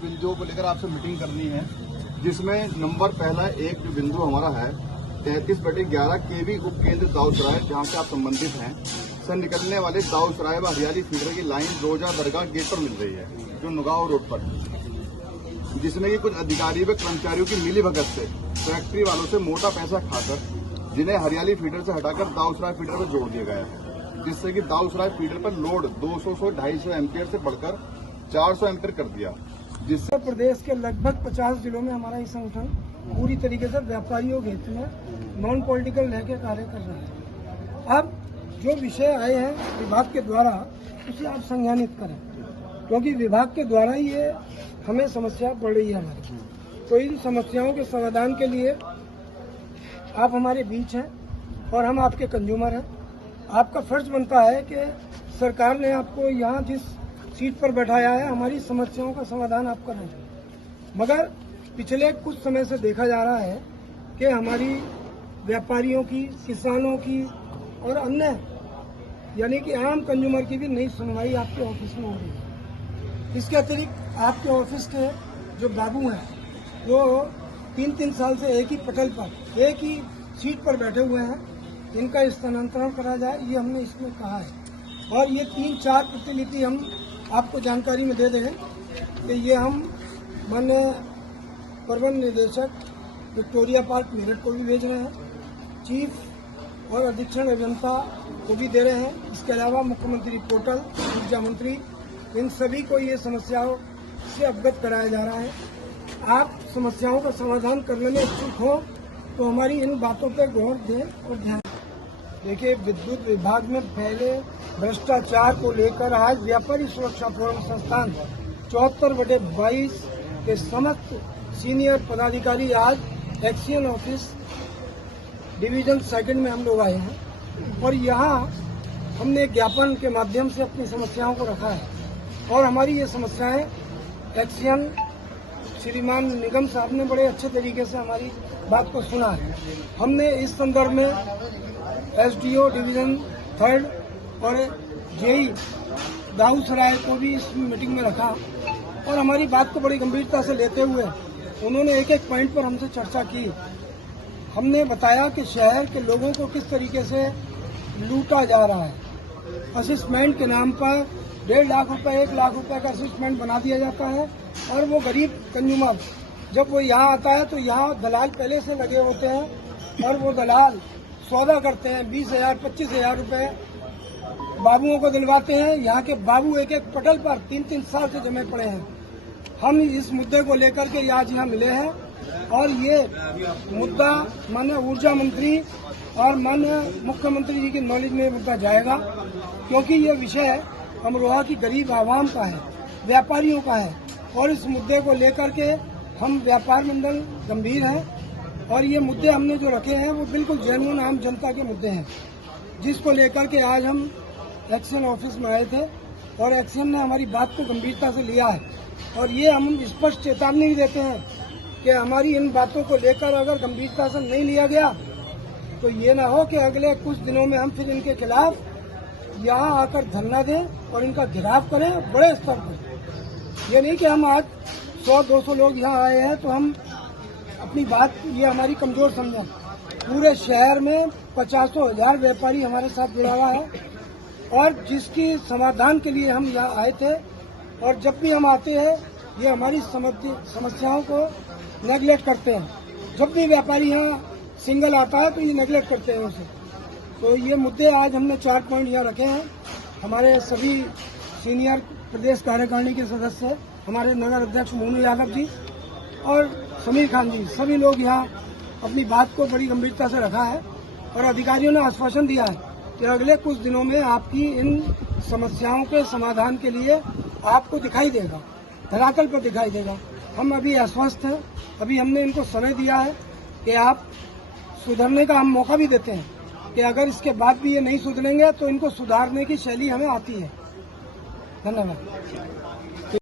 बिंदुओं को लेकर आपसे मीटिंग करनी है, जिसमें नंबर पहला एक जो बिंदु हमारा है 33/11 केवी उप केंद्र दाऊसराय, जहां से आप संबंधित हैं, से निकलने वाले दाऊसराय व हरियाली फीडर की लाइन रोजा दरगाह गेट पर मिल रही है, जो नुगांव रोड पर, जिसमें कि कुछ अधिकारी व कर्मचारियों की मिलीभगत से फैक्ट्री वालों से मोटा पैसा खाकर जिन्हें हरियाली फीडर से हटाकर दाऊसराय फीडर पर जोड़ दिया गया है, जिससे कि दाऊसराय फीडर पर लोड 200 से 250 एम्पियर से बढ़कर 400 एम्पियर कर दिया, जिससे प्रदेश के लगभग 50 जिलों में हमारा ये संगठन पूरी तरीके से व्यापारियों के हित में नॉन पॉलिटिकल लेके कार्य कर रहा है। अब जो विषय आए हैं विभाग के द्वारा, उसे आप संज्ञानित करें, क्योंकि विभाग के द्वारा ही ये हमें समस्या बढ़ रही है हमारी। तो इन समस्याओं के समाधान के लिए आप हमारे बीच हैं और हम आपके कंज्यूमर हैं। आपका फर्ज बनता है कि सरकार ने आपको यहाँ जिस सीट पर बैठाया है, हमारी समस्याओं का समाधान आप करें। मगर पिछले कुछ समय से देखा जा रहा है कि हमारी व्यापारियों की, किसानों की और अन्य यानी कि आम कंज्यूमर की भी नई सुनवाई आपके ऑफिस में हो रही है। इसके अतिरिक्त आपके ऑफिस के जो बाबू हैं, वो 3-3 साल से एक ही पटल पर, एक ही सीट पर बैठे हुए हैं, इनका स्थानांतरण करा जाए, ये हमने इसमें कहा है। और ये 3-4 प्रतिलिपि हम आपको जानकारी में दे दें कि ये हम माननीय प्रबंध निदेशक विक्टोरिया पार्क मेरठ को भी भेज रहे हैं, चीफ और अधीक्षण अभियंता को भी दे रहे हैं। इसके अलावा मुख्यमंत्री पोर्टल, ऊर्जा मंत्री, इन सभी को ये समस्याओं से अवगत कराया जा रहा है। आप समस्याओं का समाधान करने में इच्छुक हो तो हमारी इन बातों पर गौर दें और ध्यान। देखिए, विद्युत विभाग में पहले भ्रष्टाचार को लेकर आज व्यापारी सुरक्षा फोरम संस्थान 74/22 के समस्त सीनियर पदाधिकारी आज एक्सियन ऑफिस डिवीजन 2 में हम लोग आए हैं और यहाँ हमने ज्ञापन के माध्यम से अपनी समस्याओं को रखा है। और हमारी ये समस्याएं एक्सियन श्रीमान निगम साहब ने बड़े अच्छे तरीके से हमारी बात को सुना है। हमने इस संदर्भ में एसडीओ डिवीजन 3 और जेई दाऊसराय को भी इस मीटिंग में रखा और हमारी बात को बड़ी गंभीरता से लेते हुए उन्होंने एक पॉइंट पर हमसे चर्चा की। हमने बताया कि शहर के लोगों को किस तरीके से लूटा जा रहा है। असिस्मेंट के नाम पर 1.5 लाख रुपए, 1 लाख रुपए का असिस्मेंट बना दिया जाता है और वो गरीब कंज्यूमर जब वो यहाँ आता है तो यहाँ दलाल पहले से लगे होते हैं और वो दलाल सौदा करते हैं, 20,000, 25,000 रुपए बाबुओं को दिलवाते हैं। यहाँ के बाबू एक पटल पर 3-3 साल से जमे पड़े हैं। हम इस मुद्दे को लेकर के आज यहाँ मिले हैं और ये मुद्दा माननीय ऊर्जा मंत्री और माननीय मुख्यमंत्री जी की नॉलेज में मुद्दा जाएगा, क्योंकि ये विषय अमरोहा की गरीब आवाम का है, व्यापारियों का है और इस मुद्दे को लेकर के हम व्यापार मंडल गंभीर हैं और ये मुद्दे हमने जो रखे हैं वो बिल्कुल जेन्युइन आम जनता के मुद्दे हैं, जिसको लेकर के आज हम एक्शन ऑफिस में आए थे और एक्शन ने हमारी बात को गंभीरता से लिया है। और ये हम स्पष्ट चेतावनी भी देते हैं कि हमारी इन बातों को लेकर अगर गंभीरता से नहीं लिया गया तो ये ना हो कि अगले कुछ दिनों में हम फिर इनके खिलाफ यहाँ आकर धरना दें और इनका घेराव करें बड़े स्तर पर। ये नहीं कि हम आज 100-200 लोग यहाँ आए हैं तो हम अपनी बात ये हमारी कमजोर समझें। पूरे शहर में 50,000 व्यापारी हमारे साथ जुड़ा हुआ है और जिसकी समाधान के लिए हम यहाँ आए थे। और जब भी हम आते हैं ये हमारी समस्याओं को नेगलेक्ट करते हैं। जब भी व्यापारी यहाँ सिंगल आता है तो ये नेगलेक्ट करते हैं उसे। तो ये मुद्दे आज हमने 4 पॉइंट यहाँ रखे हैं। हमारे सभी सीनियर प्रदेश कार्यकारिणी के सदस्य, हमारे नगर अध्यक्ष मोनू यादव जी और समीर खान जी, सभी लोग यहाँ अपनी बात को बड़ी गंभीरता से रखा है और अधिकारियों ने आश्वासन दिया है कि अगले कुछ दिनों में आपकी इन समस्याओं के समाधान के लिए आपको दिखाई देगा, धरातल पर दिखाई देगा। हम अभी आश्वस्त हैं। अभी हमने इनको समय दिया है कि आप सुधरने का हम मौका भी देते हैं कि अगर इसके बाद भी ये नहीं सुधरेंगे तो इनको सुधारने की शैली हमें आती है। धन्यवाद।